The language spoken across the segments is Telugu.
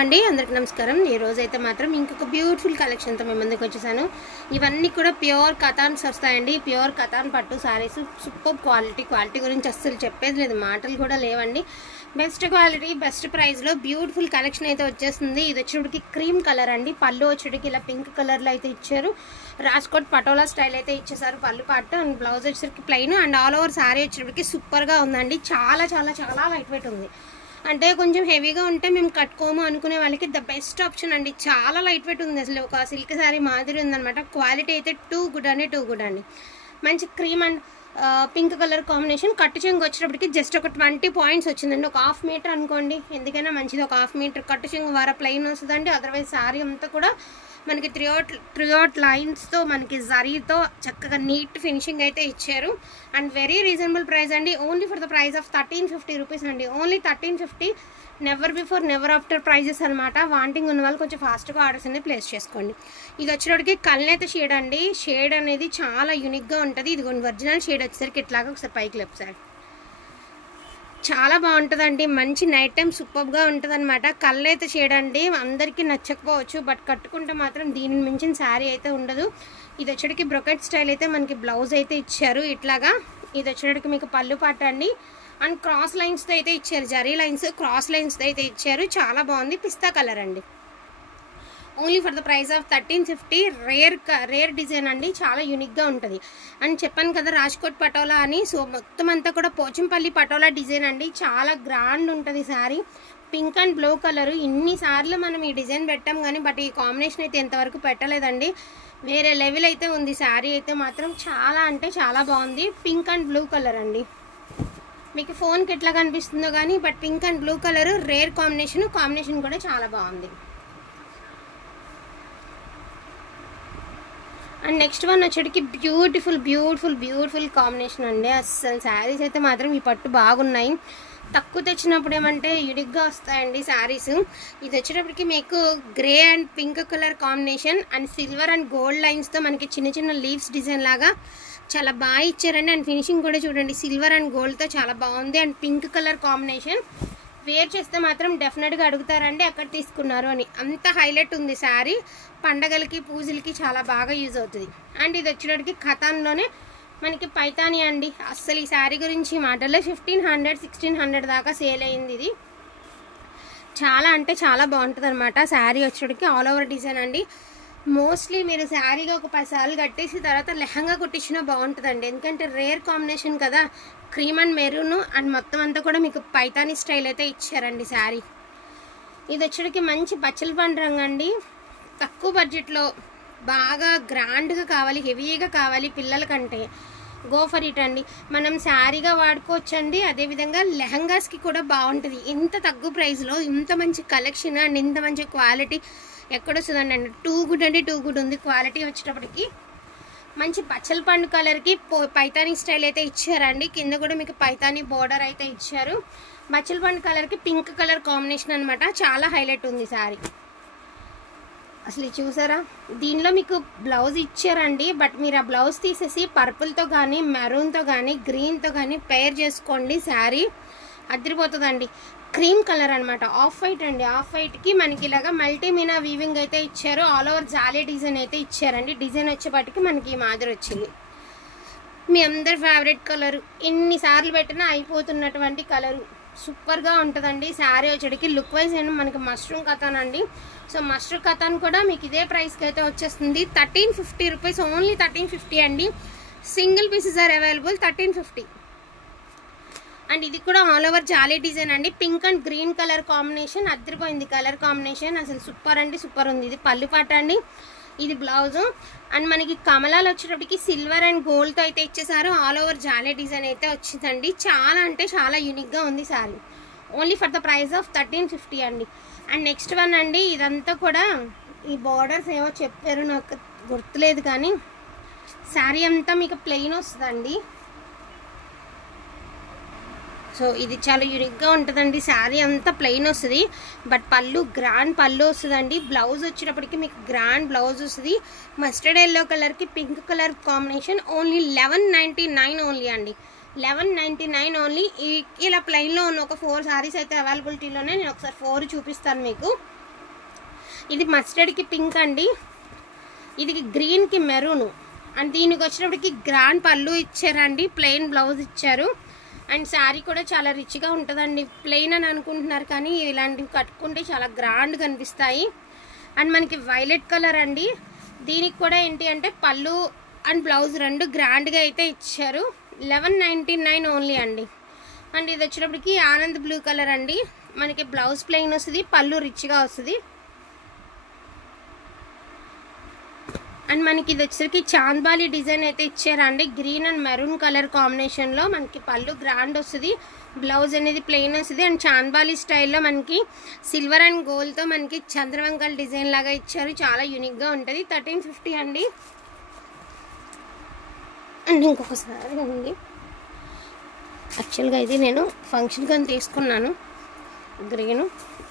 అండి అందరికి నమస్కారం। ఈ రోజు అయితే మాత్రం ఇంకొక బ్యూటిఫుల్ కలెక్షన్ తో మేము ముందుకు వచ్చేసాను। ఇవన్నీ కూడా ప్యూర్ కతాన్స్ వస్తాయండి। ప్యూర్ కతాన్ పట్టు సారీస్, సూపర్ క్వాలిటీ గురించి అస్సలు చెప్పేది లేదు, మాటలు కూడా లేవండి। బెస్ట్ క్వాలిటీ బెస్ట్ ప్రైస్ లో బ్యూటిఫుల్ కలెక్షన్ అయితే వచ్చేస్తుంది। ఇది వచ్చేటికి క్రీమ్ కలర్ అండి, పళ్ళు వచ్చేటికి ఇలా పింక్ కలర్ లో అయితే ఇచ్చారు। రాజ్కోట్ పటోలా స్టైల్ అయితే ఇచ్చేసారు పళ్ళు పార్ట్, అండ్ బ్లౌజ్ వచ్చేసరికి plain, and all over sari వచ్చేటికి సూపర్ గా ఉందండి। చాలా చాలా చాలా లైట్ వెయిట్ ఉంది, అంటే కొంచెం హెవీగా ఉంటే మేము కట్టుకోము అనుకునే వాళ్ళకి ద బెస్ట్ ఆప్షన్ అండి। చాలా లైట్ వెయిట్ ఉంది, అసలు ఒక సిల్క్ శారీ మాదిరి ఉందన్నమాట। క్వాలిటీ అయితే టూ గుడ్ అండి। మంచి cream and pink colour combination. కట్టు చెంగు వచ్చేటప్పటికి జస్ట్ ఒక 20 పాయింట్స్ వచ్చిందండి, ఒక హాఫ్ మీటర్ అనుకోండి, ఎందుకైనా మంచిది। ఒక హాఫ్ మీటర్ కట్టు చెంగు వార ప్లెయిన్ వస్తుందండి। అదర్వైజ్ శారీ అంతా కూడా మనకి త్రీ అవుట్ లైన్స్తో మనకి జరీతో చక్కగా నీట్ ఫినిషింగ్ అయితే ఇచ్చారు। అండ్ వెరీ రీజనబుల్ ప్రైస్ అండి, only for the price of 1350 rupees అండి। Only 1350, never before never after prices అనమాట। వాంటింగ్ ఉన్న వాళ్ళు కొంచెం ఫాస్ట్గా ఆర్డర్స్ అనేది ప్లేస్ చేసుకోండి। ఇది వచ్చేటప్పటికి కల్నేత షేడ్ అండి, షేడ్ అనేది చాలా యూనిక్గా ఉంటుంది। ఇది ఒరిజినల్ షేడ్ వచ్చేసరికి ఇట్లాగా ఒకసారి పైకి లేపుతారు, చాలా బాగుంటుందండి। మంచి నైట్ టైం సూపర్గా ఉంటుంది అనమాట। కళ్ళైతే షేడ్ అండి, అందరికీ నచ్చకపోవచ్చు, బట్ కట్టుకుంటే మాత్రం దీని మించిన శారీ అయితే ఉండదు। ఇది వచ్చేటికి బ్రొకెట్ స్టైల్ అయితే మనకి బ్లౌజ్ అయితే ఇచ్చారు ఇట్లాగా। ఇది వచ్చేటికి మీకు పళ్ళు పాట అండి, అండ్ క్రాస్ లైన్స్తో అయితే ఇచ్చారు, జరీ లైన్స్ క్రాస్ లైన్స్తో అయితే ఇచ్చారు। చాలా బాగుంది, పిస్తా కలర్ అండి। Only for the price of 1350, rare design అండి, చాలా యూనిక్గా ఉంటుంది। అండ్ చెప్పాను కదా రాజ్కోట్ పటోలా అని, సో మొత్తం అంతా కూడా పోచంపల్లి పటోలా డిజైన్ అండి, చాలా గ్రాండ్ ఉంటుంది sari. Pink and blue colour, ఇన్నిసార్లు మనం ఈ డిజైన్ పెట్టాం కానీ బట్ ఈ కాంబినేషన్ అయితే ఎంతవరకు పెట్టలేదండి, వేరే లెవెల్ అయితే ఉంది శారీ అయితే మాత్రం, చాలా అంటే చాలా బాగుంది। పింక్ అండ్ బ్లూ కలర్ అండి, మీకు ఫోన్కి ఎట్లా కనిపిస్తుందో కానీ but pink and blue colour rare combination కూడా చాలా బాగుంది। అండ్ నెక్స్ట్ వన్ వచ్చేటికి బ్యూటిఫుల్ కాంబినేషన్ అండి। అస్సలు శారీస్ అయితే మాత్రం ఈ పట్టు బాగున్నాయి, తక్కువ తెచ్చినప్పుడు ఏమంటే యూనిక్గా వస్తాయండి శారీస్। ఇది వచ్చేటప్పటికి మీకు grey and pink colour combination, and silver and gold లైన్స్తో మనకి చిన్న లీవ్స్ డిజైన్ లాగా చాలా బాగా ఇచ్చారండి। అండ్ ఫినిషింగ్ కూడా చూడండి, సిల్వర్ అండ్ గోల్డ్తో చాలా బాగుంది। And pink colour combination wear చేస్తే మాత్రం డెఫినెట్గా అడుగుతారండి ఎక్కడ తీసుకున్నారు అని, అంత హైలైట్ ఉంది శారీ। పండగలకి పూజలకి చాలా బాగా యూజ్ అవుతుంది। అండ్ ఇది వచ్చేటికి ఖతాన్లోనే మనకి పైతాని అండి, అస్సలు ఈ శారీ గురించి మాటల్లో 1500-1600 దాకా సేల్ అయింది। ఇది చాలా అంటే చాలా బాగుంటుంది అనమాట। శారీ వచ్చేటికి ఆల్ ఓవర్ డిజైన్ అండి, మోస్ట్లీ మీరు శారీగా ఒక 10 సార్లు కట్టేసి తర్వాత లెహంగా కుట్టించినా బాగుంటుందండి, ఎందుకంటే రేర్ కాంబినేషన్ కదా, క్రీమ్ అండ్ మెరూన్, అండ్ మొత్తం అంతా కూడా మీకు పైతాని స్టైల్ అయితే ఇచ్చారండి శారీ। ఇది వచ్చేటికి మంచి బచ్చల పండు రంగు అండి, తక్కువ బడ్జెట్లో బాగా గ్రాండ్గా కావాలి, హెవీగా కావాలి పిల్లల కంటే గో ఫర్ ఇట్ అండి। మనం శారీగా వాడుకోవచ్చండి, అదేవిధంగా లెహంగాస్కి కూడా బాగుంటుంది। ఇంత తక్కువ ప్రైస్లో ఇంత మంచి కలెక్షన్ అండ్ ఇంత మంచి క్వాలిటీ ఎక్కడొస్తుందండి అండి, టూ గుడ్ ఉంది క్వాలిటీ వచ్చేటప్పటికి। మంచి పచ్చల పండు కలర్కి పైతానీ స్టైల్ అయితే ఇచ్చారండి, కింద కూడా మీకు పైతానీ బోర్డర్ అయితే ఇచ్చారు। బచ్చల పండు కలర్కి పింక్ కలర్ కాంబినేషన్ అనమాట, చాలా హైలైట్ ఉంది శారీ। అసలు చూసారా, దీనిలో మీకు బ్లౌజ్ ఇచ్చారండి, బట్ మీరు ఆ బ్లౌజ్ తీసేసి పర్పుల్తో కానీ మెరూన్తో కానీ గ్రీన్తో కానీ పేర్ చేసుకోండి, శారీ అదిరిపోతుందండి। క్రీమ్ కలర్ అనమాట, ఆఫ్ వైట్ అండి, ఆఫ్ వైట్కి మనకి ఇలాగా మల్టీమీనా వీవింగ్ అయితే ఇచ్చారు, ఆల్ ఓవర్ జాలీ డిజైన్ అయితే ఇచ్చారండి। డిజైన్ వచ్చేపాటికి మనకి ఈ మాదిరి వచ్చింది, మీ అందరి ఫేవరెట్ కలరు, ఎన్నిసార్లు పెట్టినా అయిపోతున్నటువంటి కలరు, సూపర్గా ఉంటుందండి శారీ వచ్చేటికి। లుక్ వైజ్ అయినా మనకి మష్రూమ్ కథాన్ అండి, సో మష్రూమ్ కథాన్ కూడా మీకు ఇదే ప్రైస్కి అయితే వచ్చేస్తుంది 1350 రూపీస్, ఓన్లీ 1350 అండి। Single pieces are available 1350। And ఇది కూడా ఆల్ ఓవర్ జాలీ డిజైన్ అండి, pink and green colour combination, అదిరిపోయింది కలర్ కాంబినేషన్, అసలు సూపర్ అంటే సూపర్ ఉంది। ఇది పళ్ళు పాట అండి, ఇది బ్లౌజు, అండ్ మనకి కమలాలు వచ్చేటప్పటికి సిల్వర్ అండ్ గోల్డ్తో అయితే ఇచ్చేసారు, ఆల్ ఓవర్ జాలీ డిజైన్ అయితే వచ్చిందండి। చాలా అంటే చాలా యూనిక్గా ఉంది sari, only for the price of 1350 అండి। అండ్ నెక్స్ట్ వన్ అండి, ఇదంతా కూడా ఈ బార్డర్స్ ఏవో చెప్పారు నాకు గుర్తులేదు కానీ శారీ అంతా మీకు ప్లెయిన్ వస్తుందండి, సో ఇది చాలా యూనిక్గా ఉంటుందండి, శారీ అంతా ప్లెయిన్ వస్తుంది, బట్ పళ్ళు గ్రాండ్ పళ్ళు వస్తుందండి। బ్లౌజ్ వచ్చేటప్పటికి మీకు గ్రాండ్ బ్లౌజ్ వస్తుంది, మస్టర్డ్ ఎల్లో కలర్కి pink colour combination, only 1199 only అండి, 1199 ఓన్లీ। ఇలా ప్లెయిన్లో ఉన్న ఒక 4 సారీస్ అయితే అవైలబిలిటీలోనే, నేను ఒకసారి 4 చూపిస్తాను మీకు। ఇది మస్టర్డ్కి పింక్ అండి, ఇది గ్రీన్కి మెరూను. అండ్ దీనికి వచ్చినప్పటికి గ్రాండ్ పళ్ళు ఇచ్చారండి, ప్లెయిన్ బ్లౌజ్ ఇచ్చారు. అండ్ శారీ కూడా చాలా రిచ్గా ఉంటుందండి. ప్లెయిన్ అని అనుకుంటున్నారు కానీ ఇలాంటివి కట్టుకుంటే చాలా గ్రాండ్ కనిపిస్తాయి. అండ్ మనకి వైలెట్ కలర్ అండి, దీనికి కూడా ఏంటి అంటే పళ్ళు అండ్ బ్లౌజ్ రెండు గ్రాండ్గా అయితే ఇచ్చారు. 1199 ఓన్లీ అండి. అండ్ ఇది వచ్చినప్పటికి ఆనంద్ బ్లూ కలర్ అండి, మనకి బ్లౌజ్ ప్లెయిన్ వస్తుంది, పళ్ళు రిచ్గా వస్తుంది. అండ్ మనకి ఇది వచ్చేసరికి చాంద్బాలి డిజైన్ అయితే ఇచ్చారండి, గ్రీన్ అండ్ మెరూన్ కలర్ కాంబినేషన్లో. మనకి పళ్ళు గ్రాండ్ వస్తుంది, బ్లౌజ్ అనేది ప్లెయిన్ వస్తుంది. అండ్ చాంద్బాలి స్టైల్లో మనకి సిల్వర్ అండ్ గోల్డ్తో మనకి చంద్రవంకల్ డిజైన్ లాగా ఇచ్చారు, చాలా యూనిక్గా ఉంటుంది. 1350 అండి. అండ్ ఇంకొకసారి అండి, యాక్చువల్గా ఇది నేను ఫంక్షన్ కానీ తీసుకున్నాను గ్రీను,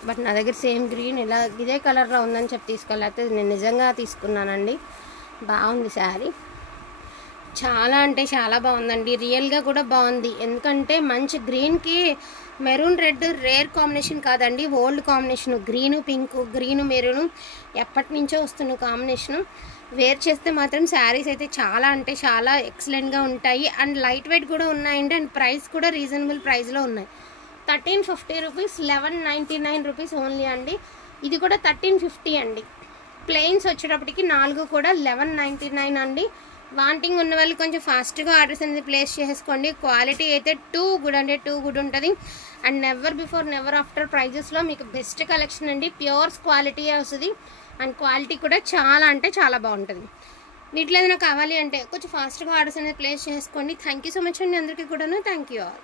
బట్ నా దగ్గర సేమ్ గ్రీన్ ఇలా ఇదే కలర్లో ఉందని చెప్పి తీసుకోలేకపోతే నేను నిజంగా తీసుకున్నానండి. బాగుంది శారీ, చాలా అంటే చాలా బాగుందండి, రియల్గా కూడా బాగుంది. ఎందుకంటే మంచి గ్రీన్కి మెరూన్ రెడ్ రేర్ కాంబినేషన్ కాదండి, old combination. Green pink, green maroon ఎప్పటి నుంచో వస్తున్న కాంబినేషను. వేర్ చేస్తే మాత్రం శారీస్ అయితే చాలా అంటే చాలా ఎక్సలెంట్గా ఉంటాయి. అండ్ లైట్ వెయిట్ కూడా ఉన్నాయండి. అండ్ ప్రైస్ కూడా రీజనబుల్ ప్రైస్లో ఉన్నాయి. 1350 రూపీస్, 1199 రూపీస్ ఓన్లీ అండి. ఇది కూడా 1350 అండి. ప్లెయిన్స్ వచ్చేటప్పటికి 4 కూడా 1199 అండి. వాంటింగ్ ఉన్న వాళ్ళు కొంచెం ఫాస్ట్గా ఆర్డర్స్ అనేది ప్లేస్ చేసుకోండి. క్వాలిటీ అయితే టూ గుడ్ అంటే టూ గుడ్ ఉంటుంది. And never before never after ప్రైజెస్లో మీకు బెస్ట్ కలెక్షన్ అండి, ప్యూర్స్ క్వాలిటీ వస్తుంది. అండ్ క్వాలిటీ కూడా చాలా అంటే చాలా బాగుంటుంది. వీటిలో ఏదైనా కావాలి అంటే కొంచెం ఫాస్ట్గా ఆర్డర్స్ అనేది ప్లేస్ చేసుకోండి. థ్యాంక్ యూ సో మచ్ అండి అందరికీ కూడాను. Thank you all.